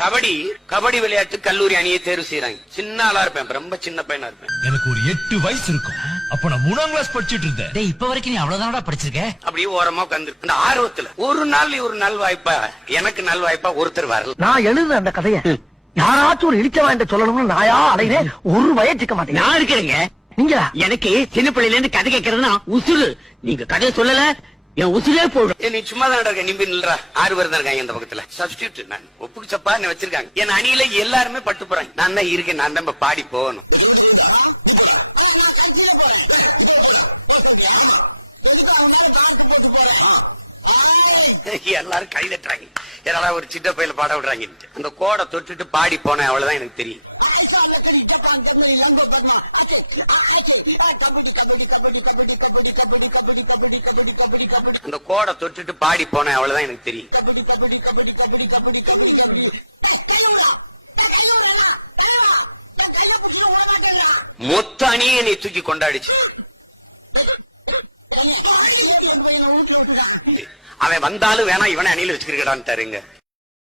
கபடி கபடி விளையாட்டு கல்லூரி அணியை தேர்வு செய்யறாங்க. சின்ன ஆளா இருப்பேன், ரொம்ப சின்ன பையனா இருப்பேன். எனக்கு ஒரு 8 வயசு இருக்கும். அப்ப நான் 3ஆம் கிளாஸ் படிச்சிட்டு இருந்தேன். டேய், இப்ப வரைக்கும் நீ அவ்வளவுதானடா படிச்சிருக்க? அப்படியே ஓரமா உட்கார்ந்து அந்த ஆர்வத்துல ஒரு நல் வாய்ப்பா எனக்கு நல் வாய்ப்பா ஒருத்தர் வரல. நான் எழுதுன அந்த கதைய யாராச்சும் ஒரு இழிச்ச வாய்ந்த சொல்லணும்னு நாயா அலைகிறேன். ஒரு வயச்சுக்க மாட்டேன். நான் இருக்கிறேங்க. நீங்களா? எனக்கு சின்ன பிள்ளையில இருந்து கதை கேட்கறதுன்னா உசுறு. நீங்க கதையை சொல்லல என் உசுரே போடும். நீ சும்மா தான் இருக்க, நிம்பி நில்றா. 6 பேர் தான் இருக்காங்க இந்த பக்கத்துல. சப்ஸ்டியூட் நான் ஒப்புக்குச்சப்பா என்ன வச்சிருக்காங்க. என் அணியில எல்லாருமே பட்டு போறாங்க. நான் தான் இருக்கேன், நான் தான் பாடி போகணும். எல்லாரும் கை தட்டுறாங்க. யாராவது ஒரு சின்ன பையில பாட விடுறாங்க. அந்த கோடை தொட்டுட்டு பாடி போனேன், அவ்வளவுதான் எனக்கு தெரியும். அந்த கோடை தொட்டுட்டு பாடி போனேன், அவ்வளவுதான் எனக்கு தெரியும். மொத்த அணியை என்னை தூக்கி கொண்டாடிச்சு. அவன் வந்தாலும் வேணா இவனை அணியில வச்சுக்கிட்டான்ட்டாருங்க.